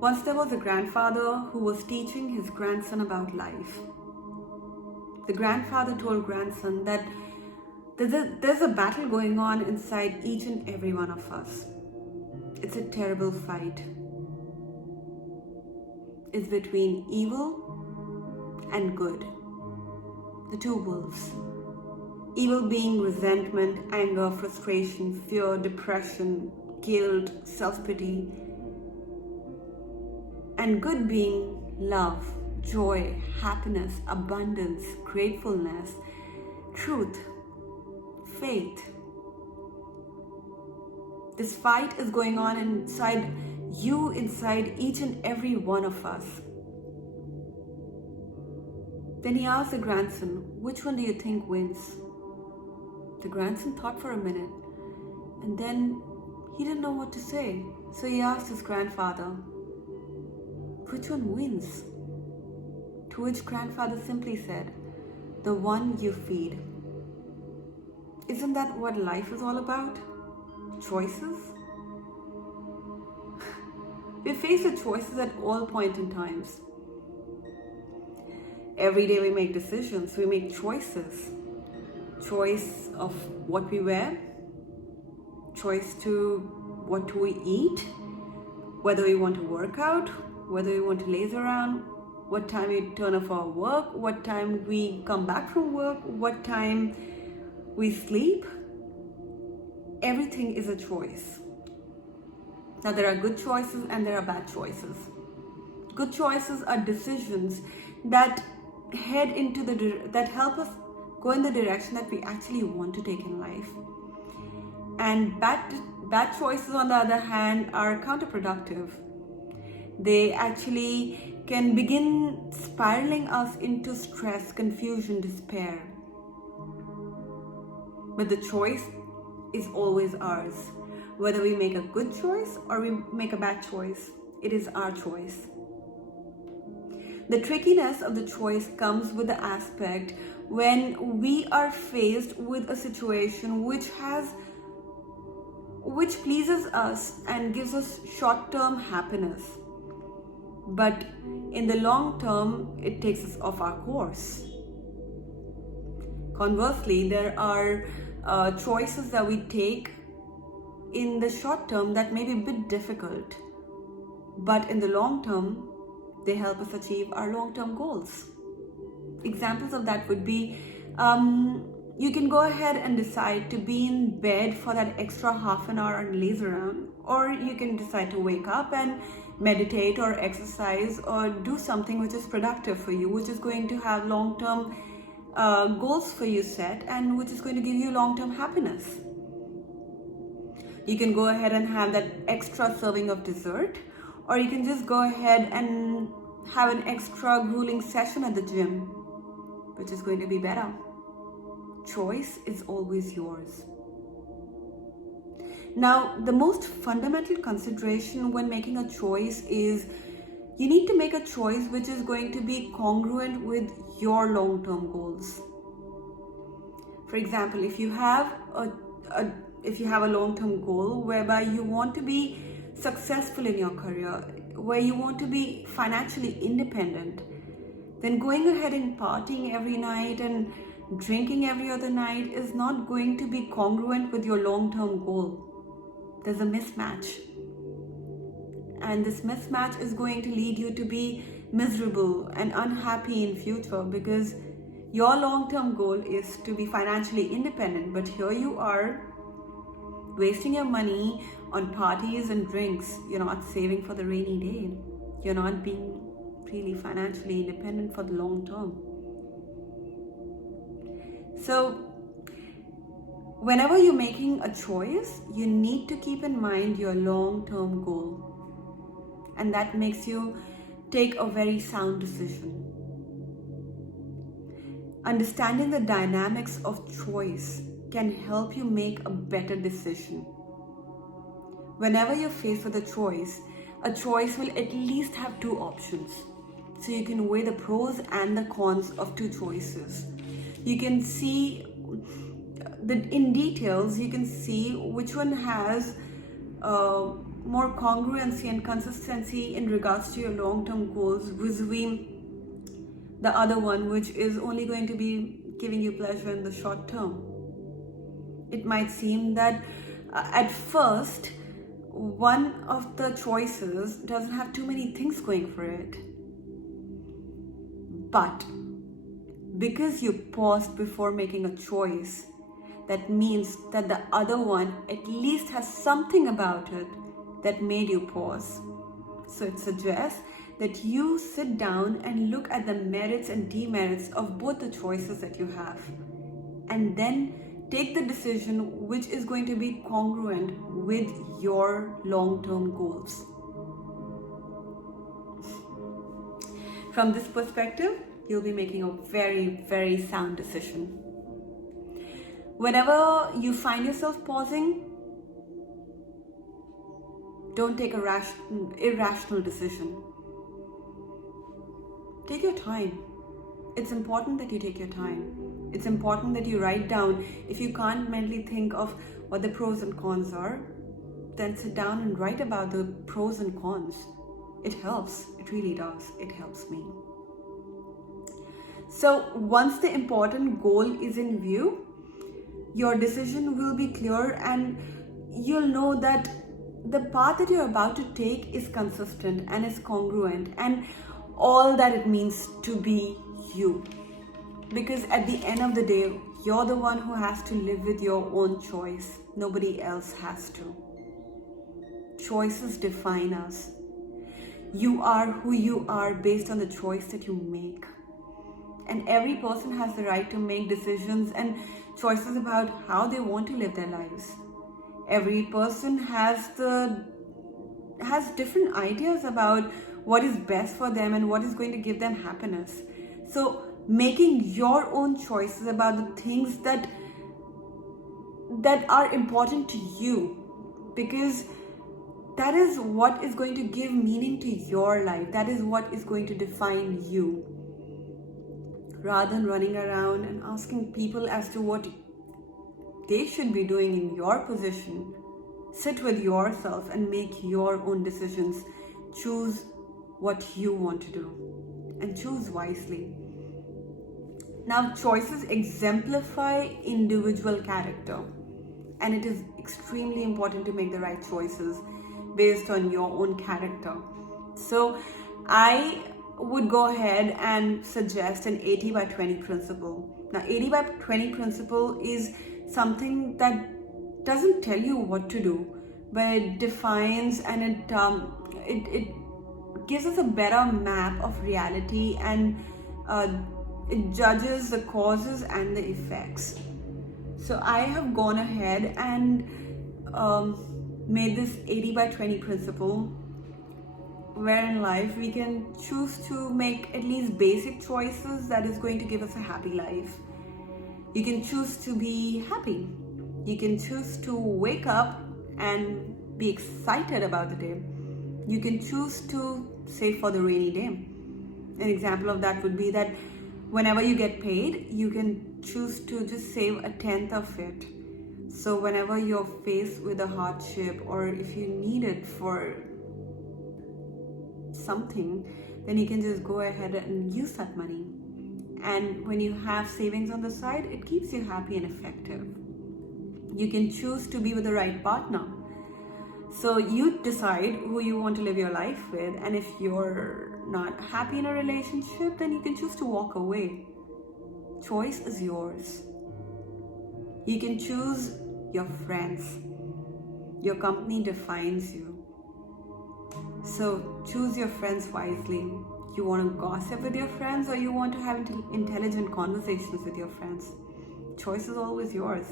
Once there was a grandfather who was teaching his grandson about life. The grandfather told grandson that there's a battle going on inside each and every one of us. It's a terrible fight. It's between evil and good. The two wolves. Evil being resentment, anger, frustration, fear, depression, guilt, self-pity. And good being love, joy, happiness, abundance, gratefulness, truth, faith. This fight is going on inside you, inside each and every one of us. Then he asked the grandson, which one do you think wins? The grandson thought for a minute and then he didn't know what to say. So he asked his grandfather, which one wins? To which grandfather simply said, the one you feed. Isn't that what life is all about? Choices? We face the choices at all points in times. Every day we make decisions, we make choices. Choice of what we wear, choice to what do we eat, whether we want to work out, whether we want to laze around, what time we turn off our work, what time we come back from work, what time we sleep. Everything is a choice. Now there are good choices and there are bad choices. Good choices are decisions that that help us go in the direction that we actually want to take in life. And bad choices, on the other hand, are counterproductive. They actually can begin spiraling us into stress, confusion, despair. But the choice is always ours. Whether we make a good choice or we make a bad choice, it is our choice. The trickiness of the choice comes with the aspect when we are faced with a situation which pleases us and gives us short-term happiness. But in the long term, it takes us off our course. Conversely, there are choices that we take in the short term that may be a bit difficult, but in the long term, they help us achieve our long-term goals. Examples of that would be, you can go ahead and decide to be in bed for that extra half an hour and laze around, or you can decide to wake up and meditate or exercise or do something which is productive for you, which is going to have long-term goals for you set and which is going to give you long-term happiness. You can go ahead and have that extra serving of dessert, or you can just go ahead and have an extra grueling session at the gym, which is going to be better. Choice is always yours. Now, the most fundamental consideration when making a choice is you need to make a choice which is going to be congruent with your long-term goals. For example, if you have a long-term goal whereby you want to be successful in your career, where you want to be financially independent, then going ahead and partying every night and drinking every other night is not going to be congruent with your long-term goal. There's a mismatch. And this mismatch is going to lead you to be miserable and unhappy in future because your long-term goal is to be financially independent, but here you are wasting your money on parties and drinks. You're not saving for the rainy day. You're not being really financially independent for the long term. So whenever you're making a choice, you need to keep in mind your long-term goal, and that makes you take a very sound decision. Understanding the dynamics of choice can help you make a better decision. Whenever you're faced with a choice will at least have two options. So you can weigh the pros and the cons of two choices. You can see in details, you can see which one has more congruency and consistency in regards to your long-term goals vis-a-vis the other one, which is only going to be giving you pleasure in the short term. It might seem that at first, one of the choices doesn't have too many things going for it. But because you paused before making a choice, that means that the other one at least has something about it that made you pause. So it suggests that you sit down and look at the merits and demerits of both the choices that you have, and then take the decision which is going to be congruent with your long-term goals. From this perspective, you'll be making a very, very sound decision. Whenever you find yourself pausing, don't take a irrational decision. Take your time. It's important that you take your time. It's important that you write down. If you can't mentally think of what the pros and cons are, then sit down and write about the pros and cons. It helps. It really does. It helps me. So once the important goal is in view, your decision will be clear and you'll know that the path that you're about to take is consistent and is congruent and all that it means to be you. Because at the end of the day, you're the one who has to live with your own choice. Nobody else has to. Choices define us. You are who you are based on the choice that you make. And every person has the right to make decisions and choices about how they want to live their lives. Every person has different ideas about what is best for them and what is going to give them happiness. So making your own choices about the things that are important to you, because that is what is going to give meaning to your life. That is what is going to define you. Rather than running around and asking people as to what they should be doing in your position, sit with yourself and make your own decisions. Choose what you want to do and choose wisely. Now, choices exemplify individual character, and it is extremely important to make the right choices based on your own character. So I would go ahead and suggest an 80 by 20 principle. Now, 80 by 20 principle is something that doesn't tell you what to do, but it defines and it gives us a better map of reality, and it judges the causes and the effects. So I have gone ahead and made this 80 by 20 principle, where in life we can choose to make at least basic choices that is going to give us a happy life. You can choose to be happy. You can choose to wake up and be excited about the day. You can choose to save for the rainy day. An example of that would be that whenever you get paid, you can choose to just save 1/10 of it. So whenever you're faced with a hardship, or if you need it for something, then you can just go ahead and use that money. And when you have savings on the side, it keeps you happy and effective. You can choose to be with the right partner. So you decide who you want to live your life with, and if you're not happy in a relationship, then you can choose to walk away. Choice is yours. You can choose your friends. Your company defines you. So choose your friends wisely. You want to gossip with your friends, or you want to have intelligent conversations with your friends? Choice is always yours.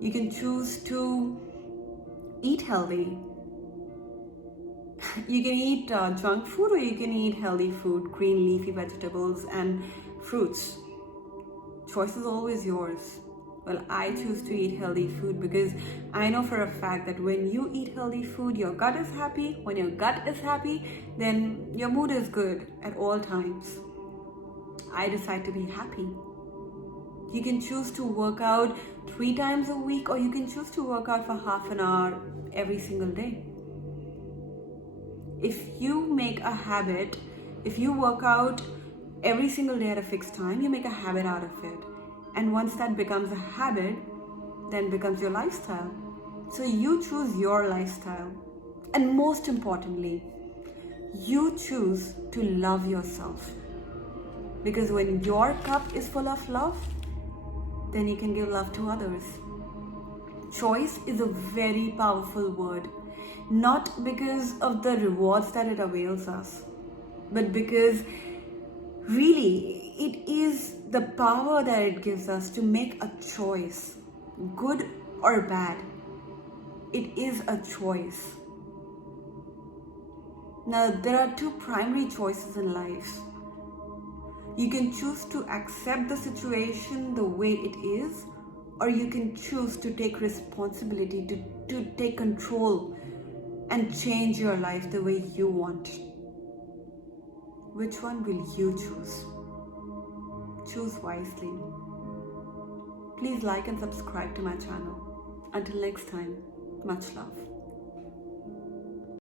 You can choose to eat healthy. You can eat junk food, or you can eat healthy food, green leafy vegetables and fruits. Choice is always yours. Well, I choose to eat healthy food because I know for a fact that when you eat healthy food, your gut is happy. When your gut is happy, then your mood is good at all times. I decide to be happy. You can choose to work out 3 times a week, or you can choose to work out for half an hour every single day. If you make a habit, if you work out every single day at a fixed time, you make a habit out of it. And once that becomes a habit, then becomes your lifestyle. So you choose your lifestyle. And most importantly, you choose to love yourself. Because when your cup is full of love, then you can give love to others. Choice is a very powerful word, not because of the rewards that it avails us, but because really it is the power that it gives us to make a choice, good or bad. It is a choice. Now, there are two primary choices in life. You can choose to accept the situation the way it is, or you can choose to take responsibility, to take control and change your life the way you want. Which one will you choose? Choose wisely. Please like and subscribe to my channel. Until next time, much love.